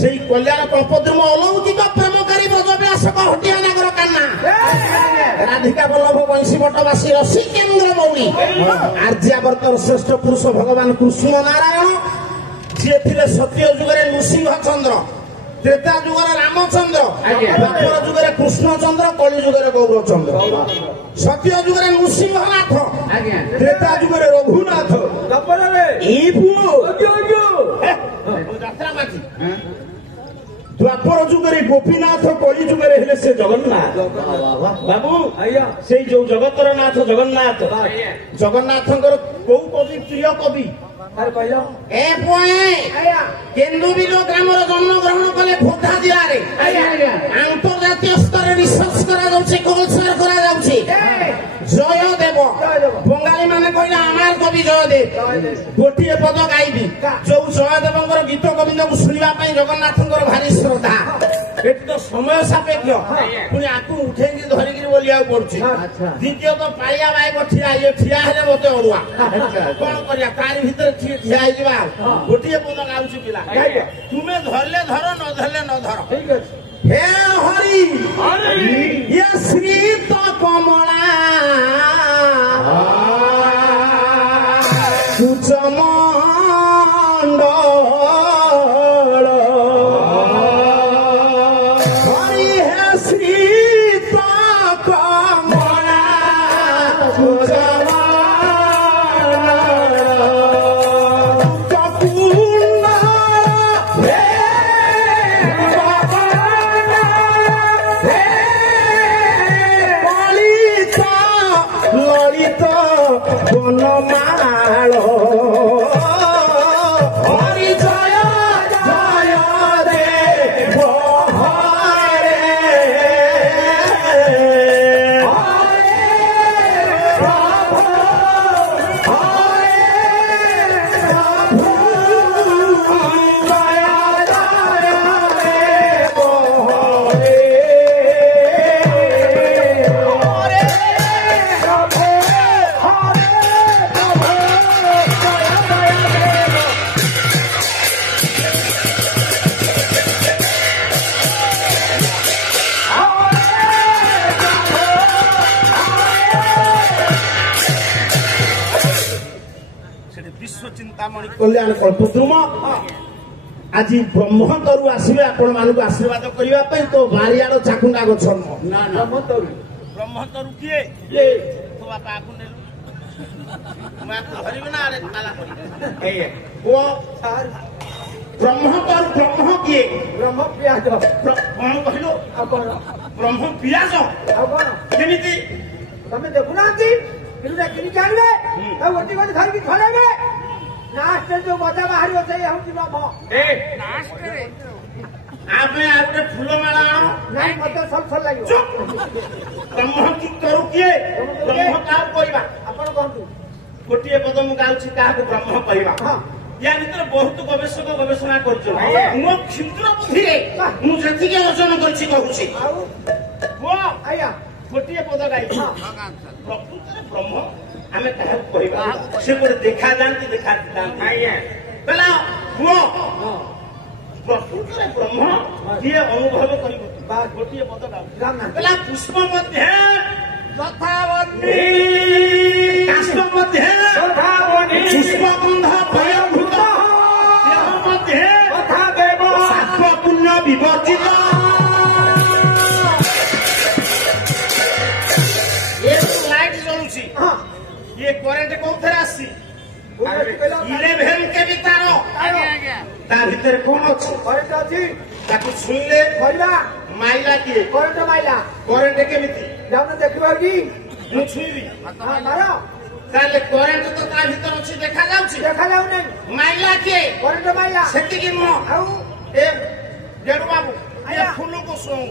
সেই কল্যাণ কল্পদ্রুম অলৌকিক প্রেমকারী ব্রজব্যাসক হটিয়া নাগর কান্না রাধিকা বল্লভ বংশী বটবাসী রসিকেন্দ্র মৌলী আর্যাবর্তর শ্রেষ্ঠ পুরুষ ভগবান কৃষ্ণ নারায়ণ যে ଥିଲେ সত্য যুগরে নৃসিংহচন্দ্র ত্রেতা যুগরে রামচন্দ্র দ্বাপর যুগরে কৃষ্ণচন্দ্র কলি যুগরে গৌরচন্দ্র সত্য যুগরে নৃসিংহনাথ ত্রেতা যুগরে রঘুনাথ দ্বাপর যুগরে গোপীনাথ কলি যুগরে হেলে সে জগন্নাথ বাবু সেই যে জগতর নাথ জগন্নাথ জগন্নাথଙ୍କର କୋଉ କବି ପ୍ରିୟ କବି ଏ ପୁଏ କେନ୍ଦୁବିଲ ଗ୍ରାମର ଜନ୍ମଗ୍ରହଣ କଲେ ଖୋର୍ଦ୍ଧା ଜିଲ୍ଲାରେ ଆନ୍ତର୍ଜାତୀୟ ସ୍ତରରେ ରିସର୍ଚ୍ଚ କରାଯାଉଛି କଲଚର କରାଯାଉଛି ଜୟଦେବ ବଙ୍ଗାଳୀ ମାନେ କହିଲେ ଆମର କବି ଜୟଦେବ ଗୋଟିଏ ପଦ ଗାଇବି ଯୋଉ ଜୟଦେବଙ୍କର ଗୀତ ଗୋବିନ୍ଦକୁ ଶୁଣିବା ପାଇଁ ଜଗନ୍ନାଥଙ୍କର ଭାରି ଶ୍ରଦ୍ଧା ଏଠି ତ ସମୟ ସାପେକ୍ଷ ପୁଣି ଆକୁ ଉଠେଇକି ଧରିକିରି ବୋଲିବାକୁ ପଡୁଛି ଦ୍ୱିତୀୟତଃ ପାଳିଆ ବାଇକ ଠିଆ ହେଲେ ମତେ ଅରୁଆ କଣ କରିବା ତାରି ଭିତରେ ଠିଆ ହେଇଯିବା ଗୋଟିଏ ପଦ ଗାଉଛି ପିଲା ତୁମେ ଧରିଲେ ଧର ନ ଧରିଲେ ନ ଧର हे हरि ये श्री तो कमला कुचमंडल हरि हे श्री तो कमला বনমাল হরি জয় জয় দেব হরে প্রভু হরে প্রভু জয় জয় দেব হরে চিন্তামণি কল্যাণ কল্পদ্রুম আজি ব্রহ্মতরু আসবে আপন মানুষ আশীর্বাদ করিবা পাই তো বারিয়াড় চাকুন্ডা গছ না না ব্রহ্মতরু কিয়ে তো বাপা আকু নেলু মা ধরিব না আরে তালা করি এই ও স্যার ব্রহ্মতরু ব্রহ্ম কিয়ে ব্রহ্ম পিয়াজ কোন কহিলো আপন ব্রহ্ম পিয়াজ আপন কেমিতি তুমি দেখু না কি কিলুটা কিনি জানলে তা ওটি কোন ধরকি ধরাবে नाश्ते जो मजा बाहर होते हैं हम जीवा भाव ए नाश्ते आपने आपने फूलों में लगाओ नहीं मतलब सब लगे चुप ब्रह्म की करू किए ब्रह्म का कहबा अपन कहतु गोटिए पद मु गाउछि काहा ब्रह्म कहबा हां या भीतर बहुत गवेषक गवेषणा करछ मो क्षुद्र बुद्धि रे मु जति के अर्जन करछि कहूछि वो आया गोटिए पद गाई हां प्रकृति ब्रह्म आमे कहा कहबा से कोरे देखा जानती आज्ञा बेला हुओ प्रकृति ब्रह्म ये अनुभव करिबो बा गोटिए पद गाम बेला पुष्प मध्ये तथावन्नी काष्ठ मध्ये तथावन्नी पुष्प गंध भयभूत देह मध्ये तथा देव सात्व पुण्य विवर्जित ये लाइट जलुची हां ये करंट कोथरे आसी 11 के भीतर ता भीतर कोन अछि करंट अछि ताकु छुइले कहला माइला के करंट केमिति जाऊ देखिबा की मु छुइबी हां मारो ताले करंट तो ता भीतर अछि देखा जाउ नै माइला के करंट माइला सेति कि मो आउ ए जेडु बाबू ये फूल को सोंग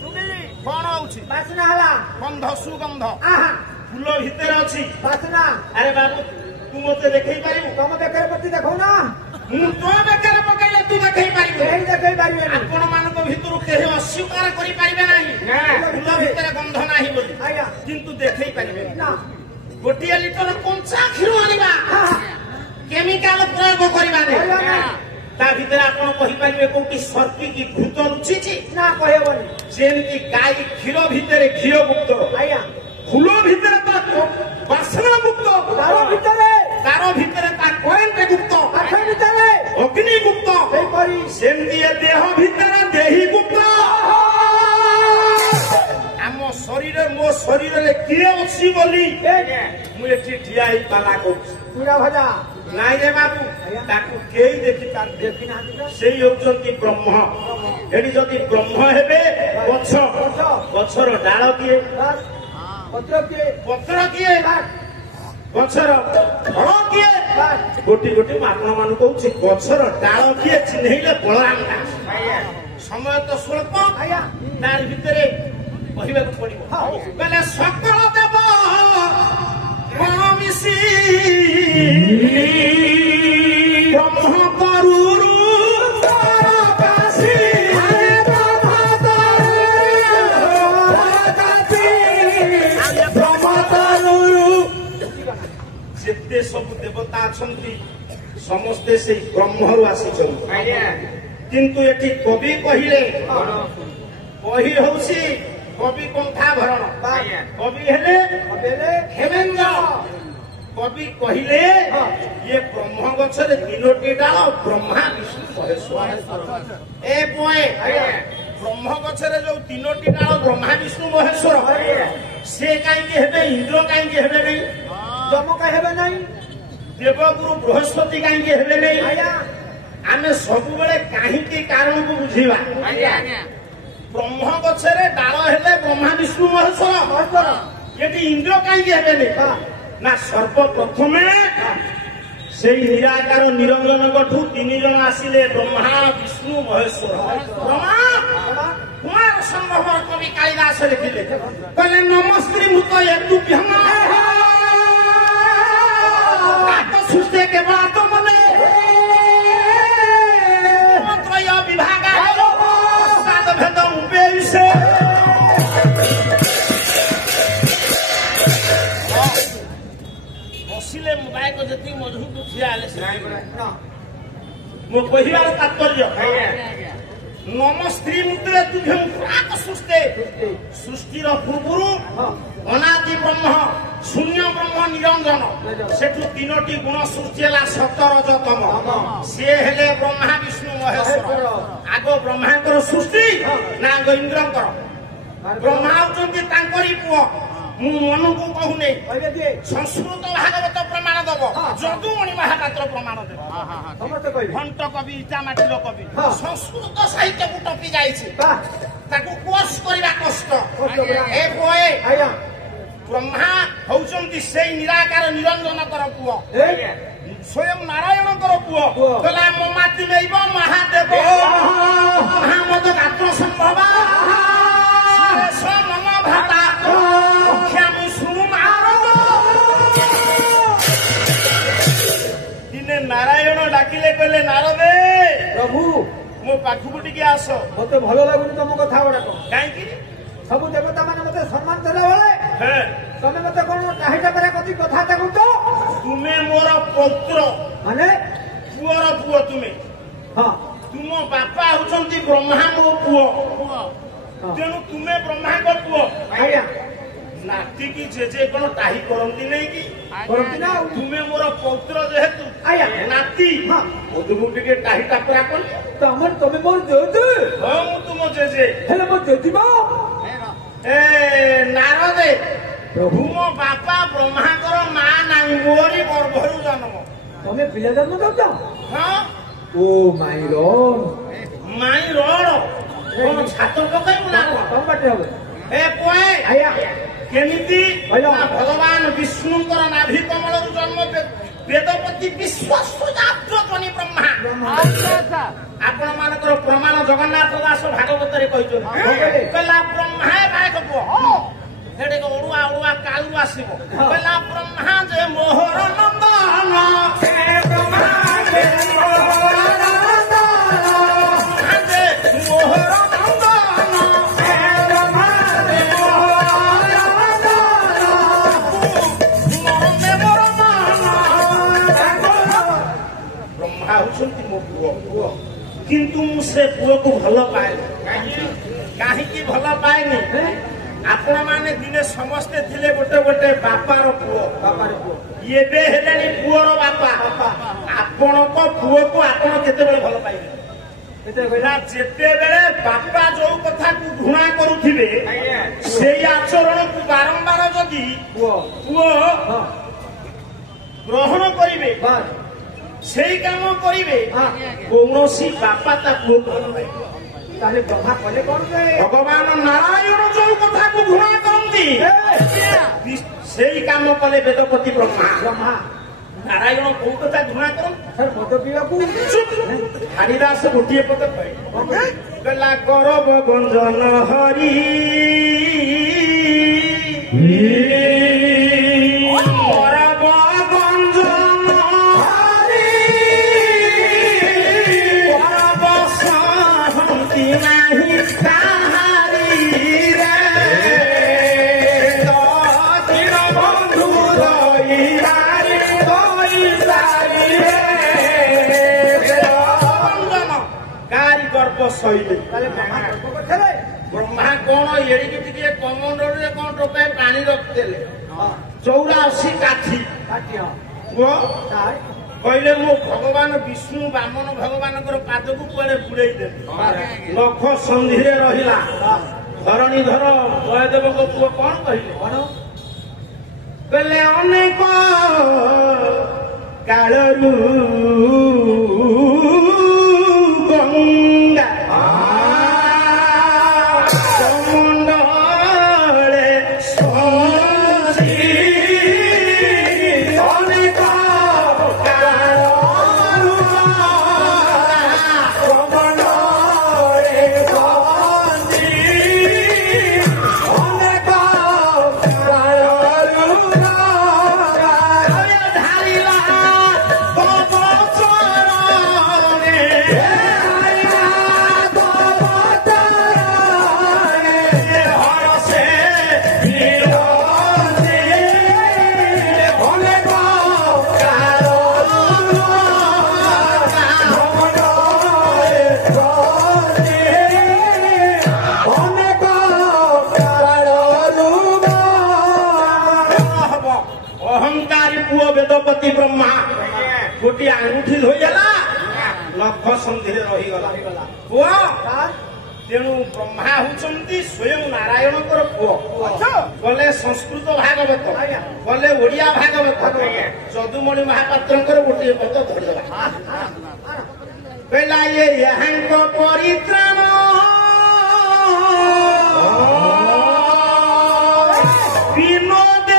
सुनिली कोन आउछि बासना हला गंध सुगंध आहा फूल भीतर अछि बासना अरे बाबू तू मते देखै पारिबु तम बेकर पति देखौ ना मु तो बेकर पकैले तू देखै पारिबु एही देखै पारिबे आपण मानक भितरु केहे अस्वीकार करि पारिबे नाही फूल भीतर गंध नाही बोली आया किंतु देखै पारिबे ना गोटिया लिटर कंचा खीर आनिबा केमिकल प्रयोग करिबा नै ତା ଭିତରେ ଆପଣ କହିପାରିବେ କୋଉଠି ସର୍ପି କି ଭୂତ ଲୁଚିଛି ନା କହିବନି ଯେମିତି ଗାଈ କ୍ଷୀର ଭିତରେ ଘିଅ ଗୁପ୍ତ ଆଜ୍ଞା ଫୁଲ ଭିତରେ ତା ବାସନା ଗୁପ୍ତ ତାର ଭିତରେ ତା କରେଣ୍ଟ ଗୁପ୍ତ କାଠ ଭିତରେ ଅଗ୍ନି ଗୁପ୍ତ ସେଇପରି ସେମିତି ଏ ଦେହ ଭିତରେ ଦେହି ଗୁପ୍ତ ଆମ ମୋ ଶରୀରରେ କିଏ ଅଛି ବୋଲି ମୁଁ ଏଠି ଠିଆ ହେଇ ପାଲା କରୁଛି ପୁରା ଭଜା ନାଇଁ ରେ ବାବୁ ତାକୁ କେହି ଦେଖିପାରନ୍ତି ସେଇ ହଉଛନ୍ତି ବ୍ରହ୍ମ ଏଠି ଯଦି ବ୍ରହ୍ମ ହେବେ ଗଛର ଡାଳ କିଏ ପତ୍ର କିଏ ଗଛର ଫଳ କିଏ ଗୋଟି ଗୋଟି ମୁଁ ଆପଣ ମାନଙ୍କୁ କହୁଛି ଗଛର ଡାଳ କିଏ ଚିହ୍ନେଇଲେ ବଳରାମ ଦାସ ସମୟ ତ ସ୍ୱଳ୍ପ ତାର ଭିତରେ କହିବାକୁ ପଡିବ ବେଲେ ସକଳ ଦେବ କଣ ମିଶି ବ୍ରହ୍ମ କରୁରୁ ଯେତେ ସବୁ ଦେବତା ଅଛନ୍ତି ସମସ୍ତେ ସେଇ ବ୍ରହ୍ମରୁ ଆସିଛନ୍ତି କିନ୍ତୁ ଏଠି କବି କହିଲେ କହି ହଉଛି କବି କଣ୍ଠା ଭରଣ କବି ହେଲେ ହେମେନ୍ଦ୍ର କବି କହିଲେ ଇଏ ବ୍ରହ୍ମ ଗଛରେ 3ଟି ଡାଳ ବ୍ରହ୍ମା ବିଷ୍ଣୁ ମହେଶ୍ୱର ଏ ପୁଏ ବ୍ରହ୍ମ ଗଛରେ ଯୋଉ 3ଟି ଡାଳ ବ୍ରହ୍ମା ବିଷ୍ଣୁ ମହେଶ୍ୱର ସେ କାହିଁକି ହେବେ ଇନ୍ଦ୍ର କାହିଁକି ହେବେ ନାହିଁ ଜମ କାହିଁ ହେବେ ନାହିଁ ଦେବଗୁରୁ ବୃହସ୍ପତି କାହିଁକି ହେବେ ନାହିଁ ଆମେ ସବୁବେଳେ କାହିଁକି କାରଣକୁ ବୁଝିବା ବ୍ରହ୍ମ ଗଛରେ ଡାଳ ହେଲେ ବ୍ରହ୍ମା ବିଷ୍ଣୁ ମହେଶ୍ୱର ଏଠି ଇନ୍ଦ୍ର କାହିଁକି ହେବେନି ନା ସର୍ବପ୍ରଥମେ ସେଇ ନିରାକାର ନିରଞ୍ଜନଙ୍କଠୁ 3 ଜଣ ଆସିଲେ ବ୍ରହ୍ମା ବିଷ୍ଣୁ ମହେଶ୍ୱର କୁମାର ସମ୍ଭବ କବି କାଳିଦାସ ଲେଖିଲେ କହିଲେ ନମସ୍ତ୍ରୀ ଭୂତ ଏତୁଭ୍ୟଂ ସୃଷ୍ଟି କେବଳ ଆତ୍ମନେ ବିଭାଗ ଭେଦ ଉପେଇସେ ବସିଲେ ମୋବାଇଲ ଯେତିକି ମଜବୁତ ଠିଆ ହେଲେ ମୋ କହିବାର ତାତ୍ପର୍ଯ୍ୟ ନମ ସ୍ତ୍ରୀ ମୁଦ୍ରେ ତୁଭ୍ୟଂ ପ୍ରାକ ସୃଷ୍ଟିର ପୂର୍ବରୁ ଅନାଦି ବ୍ରହ୍ମ ଶୂନ୍ୟ ବ୍ରହ୍ମ ନିରଞ୍ଜନ ସେଠୁ 3ଟି ଗୁଣ ସୃଷ୍ଟି ହେଲା ସତରଜତମ ସିଏ ହେଲେ ବ୍ରହ୍ମା ବିଷ୍ଣୁ ମହେଶ୍ୱର ଆଗ ବ୍ରହ୍ମାଙ୍କର ସୃଷ୍ଟି ନା ଆଗ ଇନ୍ଦ୍ରଙ୍କର ବ୍ରହ୍ମା ହଉଛନ୍ତି ତାଙ୍କରି ପୁଅ ମୁଁ ମନକୁ କହୁନି ସଂସ୍କୃତ ଭାଗବତ ପ୍ରମାଣ ଦବ ଯଦୁମଣି ମହାପାତ୍ର ପ୍ରମାଣ ଦେବ ଘଣ୍ଟ କବି ଇଟା ମାଟିର କବି ସଂସ୍କୃତ ସାହିତ୍ୟକୁ ଟପି ଯାଇଛି ତାକୁ କୋର୍ସ କରିବା କଷ୍ଟ ଏ ପୁଅ ବ୍ରହ୍ମା ହଉଛନ୍ତି ସେଇ ନିରାକାର ନିରଞ୍ଜନଙ୍କର ପୁଅ ସ୍ୱୟଂ ନାରାୟଣଙ୍କର ପୁଅ କହିଲା ମମାତି ନେଇବ ମହାଦେବ ମହାମଦ ଗାତ୍ର ସମ୍ଭବ ମନ ଭାତା ଦିନେ ନାରାୟଣ ଡାକିଲେ କହିଲେ ନାରଦେ ପ୍ରଭୁ ମୋ ପାଖକୁ ଟିକେ ଆସ ମତେ ଭଲ ଲାଗୁନି ତମ କଥା ଗୁଡାକ କାହିଁକି ସବୁ ଦେବତା ମାନେ ମତେ ସମ୍ମାନ ଦେଲା ବେଳେ ତମେ ମତେ କଣ ଚାହିଁଟା ପରେ କଥାବାର୍ତ୍ତା କରୁଛ ତୁମେ ମୋର ପୌତ୍ର ମାନେ ପୁଅର ପୁଅ ତୁମେ ତୁମ ବାପା ହଉଛନ୍ତି ବ୍ରହ୍ମା ମୋ ପୁଅ ତେଣୁ ତୁମେ ବ୍ରହ୍ମାଙ୍କ ପୁଅ ନାତି କି ଜେଜେ କଣ ଟାହି କରନ୍ତି ନାଇଁ କି କରନ୍ତି ନା ତୁମେ ମୋର ପୌତ୍ର ଯେହେତୁ ନାତି ମୁଁ ଟିକେ ଟାହି ଟାପରା କଲି ତମେ ମୋର ଜେଜେ ହଁ ମୁଁ ତୁମ ଜେଜେ ହେଲେ ମୋ ଜେଜେମା ଏ ନାରଦେ ପ୍ରଭୁ ମୋ ବାପା ବ୍ରହ୍ମାଙ୍କର ମା ନାହିଁ ମୋରି ଗର୍ଭରୁ ଜନ୍ମ ତମେ ପିଲା ଜନ୍ମ ଦଉଛ ହଁ ଓ ମାଇ ରଡ କଣ ଛାତ ପକେଇବୁ ନା ତମ ବାଟେ ହବ ଏ ପୁଏ କେମିତି ଭଗବାନ ବିଷ୍ଣୁଙ୍କର ନାଭି କମଳରୁ ଜନ୍ମ ବେଦପତି ବିଶ୍ୱସ୍ୱଜାତ୍ମନି ବ୍ରହ୍ମା ଆପଣ ମାନଙ୍କର ପ୍ରମାଣ ଜଗନ୍ନାଥ ଦାସ ଭାଗବତରେ କହିଛନ୍ତି କହିଲା ବ୍ରହ୍ମା ବାୟକ ପୁଅ ସେଠି ଅଡୁଆ ଅଡୁଆ କାଳୁ ଆସିବ କହିଲା ବ୍ରହ୍ମା ଯେ ମୋହର ନନ୍ଦନ ମୋହର ହଉଛନ୍ତି ମୋ ପୁଅ से पुओ को भल पाए कहीं भल पाएनि आपण मैंने दिने समस्ते थिले गोटे गोटे बापार पुओ एबे हेलेनी पुओर बापा आपण को पुओ को आपण केतेबेले भल पाइबे जेतेबेले बापा जो कथा को घृणा करुथिबे सेई आचरण को बारंबार जदि पुओ ग्रहण करिवे सेई काम करिवे कौनसी बापा ता पुओ भल पाइबे ताले ब्रह्मा कले कोन रे भगवान नारायण जो कथा को घृणा करती सेई काम कले वेदपति ब्रह्मा नारायण को कथा घृणा कर सर मत पिया को हरिदास गोटे पद कहे गला करब गंजन हरि करब गंजन हरि करब शांति नाही ताहारी रे दीन बंधु दईहारी ब्रह्मा कौन एड़िकी टिके कमंडल रे कौन टोपे पानी रखिदेले 84 काठी कहले मो भगवान विष्णु बामन भगवान पाद को कुआड़े बुड़े देले नख संधि रे रहिला धरणीधर जयदेव को पुओ कौन कहले अनेक कालरू गंगा कमंडले संधि अनेक कालरू कमंडले संधि अनेक कालरू धारिला अहंकारी पुओ वेदपति ब्रह्मा गोटे आंगुठी धोईला नख संधि रहीगला पुओ तेणु ब्रह्मा होउचंती स्वयं नारायण पुओ गले संस्कृत भागवत गले ओडिया भागवत जदुमणि महापात्र गोटे पद धरदेला कहला ये यहांक परित्राण विनोदे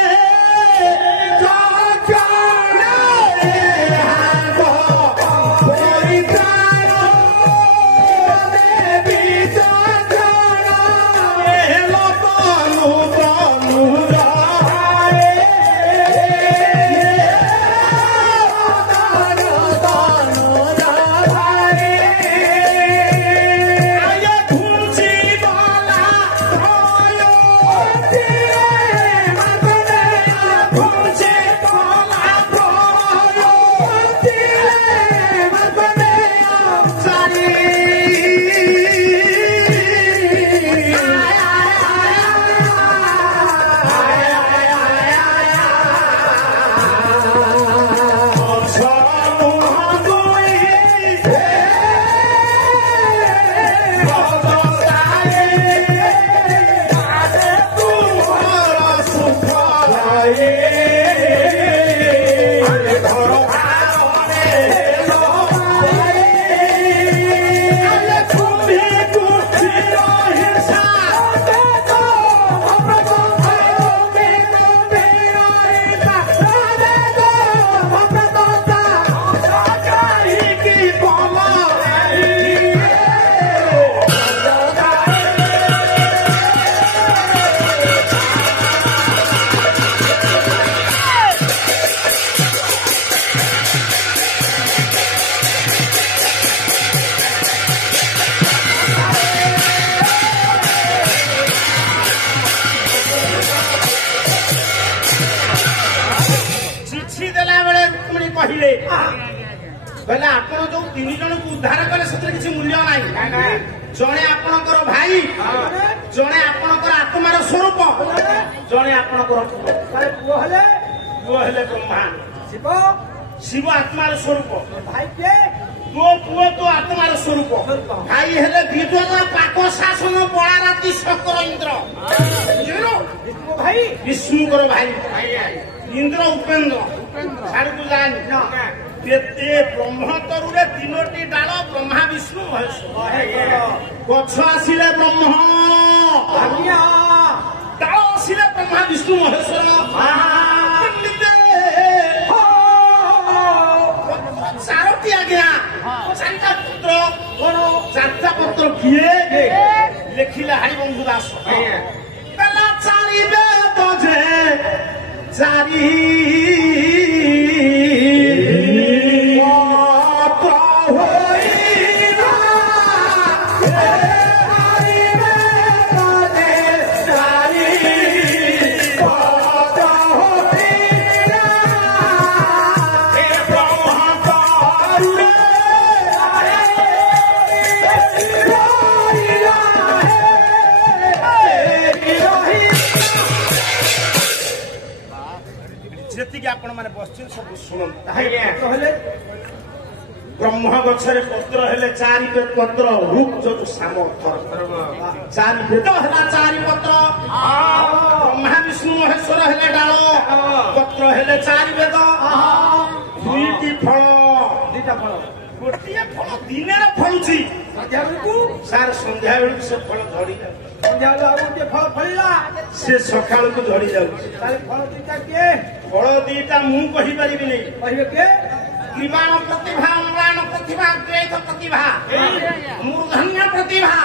कहले आपण जो ତିନି ଜଣଙ୍କୁ ଉଦ୍ଧାର କଲେ ସେଥିରେ କିଛି ମୂଲ୍ୟ ନାହିଁ। ଜଣେ ଆପଣଙ୍କର ଭାଇ, ଜଣେ ଆପଣଙ୍କର ଆତ୍ମାର ସ୍ୱରୂପ, ଜଣେ ଆପଣଙ୍କର ପୁଅ ହେଲେ ବ୍ରହ୍ମା। ଶିବ ଶିବ ଆତ୍ମାର ସ୍ୱରୂପ। ଭାଇ କିଏ? ତୋ ପୁଅ ତୋ ଆତ୍ମାର ସ୍ୱରୂପ। ଭାଇ ହେଲେ ବିଦ୍ୱତ ପାକ ଶାସନ ବଳା ରାତି ଶଙ୍କର ଇନ୍ଦ୍ର। ଭାଇ ବିଷ୍ଣୁଙ୍କର ଭାଇ ଇନ୍ଦ୍ର ଉପେନ୍ଦ୍ର। ଛାଡକୁ ଯାଆନି। ବ୍ରହ୍ମତରୁରେ ତିନୋଟି ଡାଳ ବ୍ରହ୍ମା ବିଷ୍ଣୁ ମହେଶ୍ୱର। ଗଛ ଆସିଲେ ବ୍ରହ୍ମ, ଡାଳ ଆସିଲେ ବ୍ରହ୍ମା ବିଷ୍ଣୁ ମହେଶ୍ୱର। ଚାରୋଟି ଆଜ୍ଞା, ଚାରିଟା ପୁତ୍ର। ଚାରିଟା ପତ୍ର କିଏ ଲେଖିଲେ? ହରିବନ୍ଧୁ ଦାସ। ବେଲା ଚାରି ବେଦ ଯେ ଚାରି ଯେତିକି ଆପଣ ମାନେ ବସିଛନ୍ତି ସବୁ ଶୁଣନ୍ତୁ। ବ୍ରହ୍ମ ଗଛରେ ପତ୍ର ହେଲେ ଚାରି ପତ୍ର, ରୁକ୍ ଯୋଉ ସାମର୍ଥ୍ୟ। ଚାରି ବେଦ ହେଲା ଚାରି ପତ୍ର, ବ୍ରହ୍ମା ବିଷ୍ଣୁ ମହେଶ୍ୱର ହେଲେ ଡାଳ, ପତ୍ର ହେଲେ ଚାରି ବେଦ। ଦୁଇଟି ଫଳ, ଦିଟା ଫଳ। ଗୋଟିଏ ଫଳ ଦିନରେ ଫଳୁଛି, ସାର୍ ସନ୍ଧ୍ୟା ବେଳକୁ ସେ ଫଳ ଝଡି ଯାଉଛି। ସନ୍ଧ୍ୟାବେଳୁ ଆଉ ଗୋଟିଏ ଫଳ ଫଳିଲା, ସେ ସକାଳକୁ ଝଡି ଯାଉଛି। ତାହେଲେ ଫଳ ଦିଟା କିଏ? ଫଳ ଦିଟା ମୁଁ କହିପାରିବିନି। କହିବେ କିଏ? ତ୍ରିବାଣ ପ୍ରତିଭା, ଅମ୍ଳାନ ପ୍ରତିଭା, ଦ୍ୱୈତ ପ୍ରତିଭା, ମୂର୍ଧନ୍ୟ ପ୍ରତିଭା।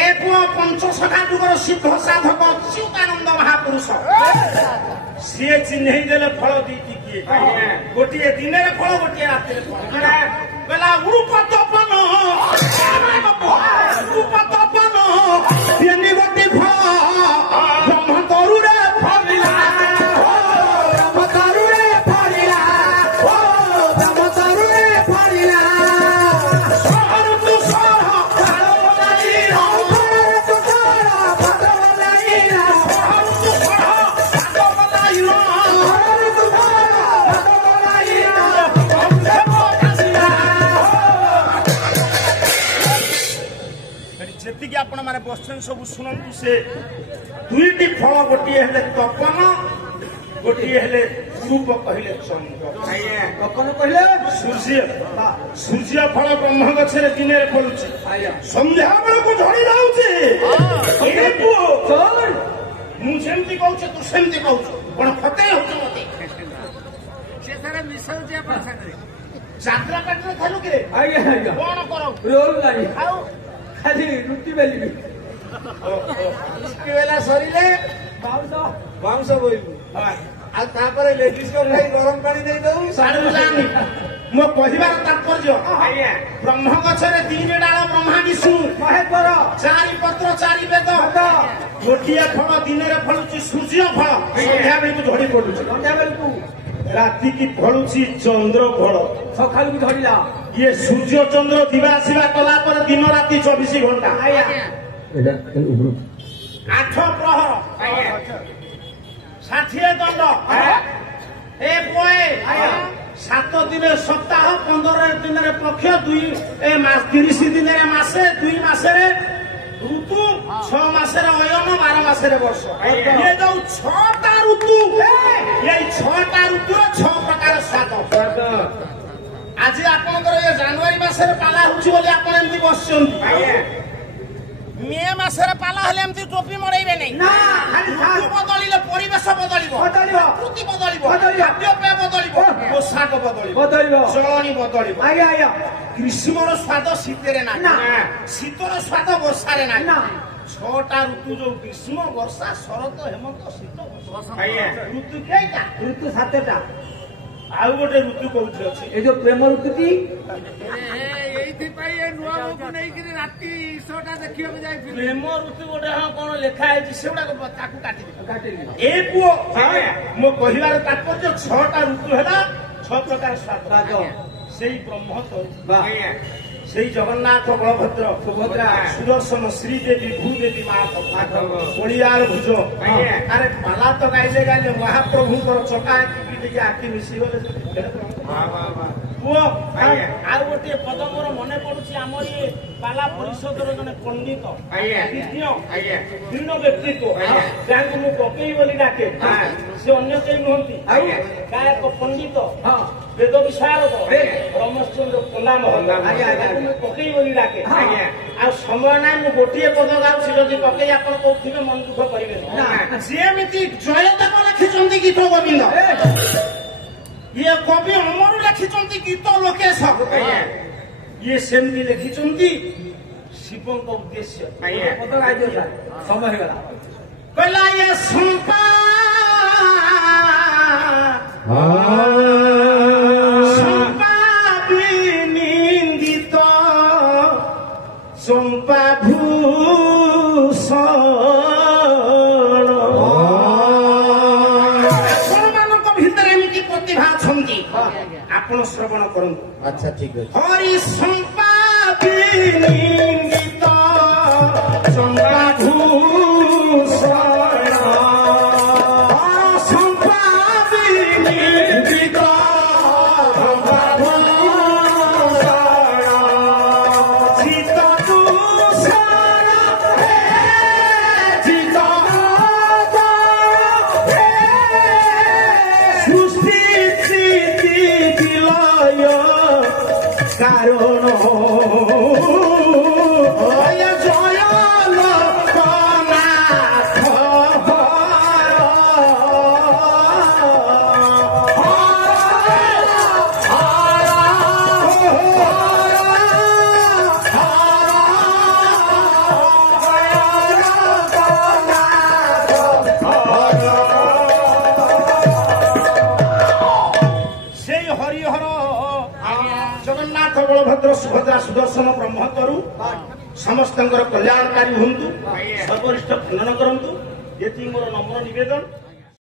ଏ ପୁଅ ପଞ୍ଚସଖା ଯୁଗର ସିଦ୍ଧ ସାଧକ ଅଚ୍ୟୁତାନନ୍ଦ ମହାପୁରୁଷ। ସିଏ ଚିହ୍ନେଇ ଦେଲେ ଫଳ ଦିଟି କିଏ। ଗୋଟିଏ ଦିନରେ ଫଳ, ଗୋଟିଏ ରାତିରେ ଫଳ। ବେଲା ଉରୁପତପନ ତିନି ଗୋଟି ଫଳ ବ୍ରହ୍ମ ତରୁରେ ଫଳିଲା। ଯେତିକି ଆପଣ ମାନେ ବସିଛନ୍ତି ସବୁ ଶୁଣନ୍ତୁ। ସେ ଦୁଇଟି ଫଳ, ଗୋଟିଏ ହେଲେ ତପନ, ଗୋଟିଏ ହେଲେ ରୂପ କହିଲେ ଚନ୍ଦ୍ର। ତପନ କହିଲେ ସୂର୍ଯ୍ୟ। ସୂର୍ଯ୍ୟ ଫଳ ବ୍ରହ୍ମ ଗଛରେ ଦିନରେ ଫଳୁଛି, ସନ୍ଧ୍ୟା ବେଳକୁ ଝଡି ଯାଉଛି। ମୁଁ ସେମିତି କହୁଛି, ତୁ ସେମିତି କହୁଛୁ, କଣ ଖତେଇ ହଉଛୁ ମତେ? ସେ ସାରା ମିଶାଉଛି ଆପଣ ସାଙ୍ଗରେ। ଯାତ୍ରା ପାଟିରେ ଥାଲୁ କିରେ? ଆଜ୍ଞା ଆଜ୍ଞା କଣ କର? ରୋଲ ନାହିଁ, ଆଉ ଖାଲି ରୁଟି ବେଲିବି। ରୁଟି ବେଲା ସରିଲେ ମାଉଁସ ବୋଇବୁ, ଆଉ ତାପରେ ଲେଡିସ୍ ଗରମ ପାଣି ଦେଇଦଉ। ସାଡକୁ ଯାଆନି। ମୋ କହିବାର ତାତ୍ପର୍ଯ୍ୟ, ବ୍ରହ୍ମ ଗଛରେ ତିନି ଡାଳ ବ୍ରହ୍ମା ବିଷ୍ଣୁ ମହେଶ୍ୱର, ଚାରି ପତ୍ର ଚାରି ବେଦ। ଗୋଟିଏ ଫଳ ଦିନରେ ଫଳୁଛି ସୂର୍ଯ୍ୟ ଫଳ, ସନ୍ଧ୍ୟା ବେଳକୁ ଝଡି ପଡୁଛି। ସନ୍ଧ୍ୟା ବେଳକୁ ରାତିକି ଫଳୁଛି ଚନ୍ଦ୍ର ଫଳ, ସକାଳକୁ ଝଡ଼ିଲା। ଇଏ ସୂର୍ଯ୍ୟ ଚନ୍ଦ୍ର ଯିବା ଆସିବା କଲା ପରେ ଦିନ ରାତି 24 ଘଣ୍ଟା। 8 ପ୍ରହର, 60 ଦଣ୍ଡ। ଏ ପୁଏ 7 ଦିନେ ସପ୍ତାହ, 15 ଦିନରେ ପକ୍ଷ, 30 ଦିନରେ ମାସେ, 2 ମାସରେ ଋତୁ, 6 ମାସରେ ଅୟନ, 12 ମାସରେ ବର୍ଷ। ଇଏ ଯୋଉ 6ଟା ଋତୁ, ଏଇ 6ଟା ଋତୁର 6 ପ୍ରକାର ସ୍ୱାଦ। ଆଜି ଆପଣଙ୍କର ଏ ଜାନୁଆରୀ ମାସରେ ପାଲା ହଉଛି ବୋଲି ଆପଣ ଏମିତି ବସିଛନ୍ତି। ମେ ମାସରେ ପାଲା ହେଲେ ଏମିତି ଟୋପି ମଡେଇବେ ନାହିଁ। ଋତୁ ବଦଳିଲେ ପରିବେଶ ବଦଳିବ, ପ୍ରକୃତି ବଦଳିବ, ଖାଦ୍ୟପେୟ ବଦଳିବ, ପୋଷାକ ବଦଳିବ, ଚଳଣି ବଦଳିବ। ଗ୍ରୀଷ୍ମର ସ୍ୱାଦ ଶୀତରେ ନାହିଁ, ଶୀତର ସ୍ୱାଦ ବର୍ଷାରେ ନାହିଁ। 6ଟା ଋତୁ ଯୋଉ ଗ୍ରୀଷ୍ମ, ବର୍ଷା, ଶରତ, ହେମନ୍ତ, ଶୀତ, ଋତୁ କେଇଟା? ଋତୁ 7ଟା। ଆଉ ଗୋଟେ ଋତୁ କୋଉଠି ଅଛି? ଏ ଯୋଉ ପ୍ରେମ ଋତୁଟି, ଏଇଥିପାଇଁ ଏ ନୂଆ ବୋହୂକୁ ନେଇକିରି ରାତି 6ଟା ଦେଖିବାକୁ ଯାଇଥିଲି। ପ୍ରେମ ଋତୁ ଗୋଟେ କଣ ଲେଖା ହେଇଛି, ସେଗୁଡାକ ତାକୁ କାଟିଦେବି। କାଟିଲି। ଏ ପୁଅ, ମୋ କହିବାର ତାତ୍ପର୍ଯ୍ୟ 6ଟା ଋତୁ ହେଲା 6 ପ୍ରକାର ସ୍ୱାଦ। ସେଇ ବ୍ରହ୍ମତରୁ ସେଇ ଜଗନ୍ନାଥ ବଳଭଦ୍ର ସୁଭଦ୍ରା ସୁଦର୍ଶନ ଶ୍ରୀଦେବୀ ଭୂଦେବୀ ମା ବଳିଆର ଭୁଜ ଆରେ ପାଲା ତ ଗାଇଲେ ଗାଇଲେ ମହାପ୍ରଭୁଙ୍କର ଚକା ଟିକେ ଆଖି ମିଶିଗଲେ ପୁଅ ଆଉ ଗୋଟିଏ ପଦ ମୋର ମନେ ପଡୁଛି ଆମର ଇଏ ପାଲା ପରିଷଦର ଜଣେ ପଣ୍ଡିତ ଦୀନ ବ୍ୟକ୍ତିତ୍ୱ ଯାହାଙ୍କୁ ମୁଁ ପକେଇ ବୋଲି ଡାକେ ସେ ଅନ୍ୟ କେହି ନୁହନ୍ତି ଗାୟକ ପଣ୍ଡିତ ବେଦ ବିଶାରଦ ରମେଶଚନ୍ଦ୍ର ପଣ୍ଡା ମୁଁ ପକେଇ ବୋଲି ଡାକେ ଆଉ ସମୟ ନାହିଁ ମୁଁ ଗୋଟିଏ ପଦ ଗାଉଛି ଯଦି ପକେଇ ଆପଣ କହୁଥିବେ ମନ ଦୁଃଖ କରିବେନି ଯେମିତି ଜୟଦେବ ଲେଖିଛନ୍ତି ଗୀତ ଗୋବିନ୍ଦ ଇଏ କବି ଅମର ଲେଖିଛନ୍ତି ଗୀତ ଲୋକେଶ ଇଏ ସେମିତି ଲେଖିଛନ୍ତି ଶିବଙ୍କ ଉଦ୍ଦେଶ୍ୟ ସମୟ ହେଇଗଲା କହିଲା ଇଏ ସମ୍ପା ବିନିନ୍ଦିତ ସମ୍ପା ଭୂଷଣ ଆପଣମାନଙ୍କ ଭିତରେ ଏମିତି ପ୍ରତିଭା ଅଛନ୍ତି ଆପଣ ଶ୍ରବଣ କରନ୍ତୁ ଆଚ୍ଛା ଠିକ ଅଛି ହରି ସମ୍ପା ବିନିନ୍ଦିତ ସମ୍ପା ଭୂଷଣ ବଳଭଦ୍ର ସୁଭଦ୍ରା ସୁଦର୍ଶନ ବ୍ରହ୍ମତରୁ ସମସ୍ତଙ୍କର କଲ୍ୟାଣକାରୀ ହୁଅନ୍ତୁ ସର୍ବରିଷ୍ଠ ଖଣ୍ଡନ କରନ୍ତୁ ଏତିକି ମୋର ନମ୍ର ନିବେଦନ।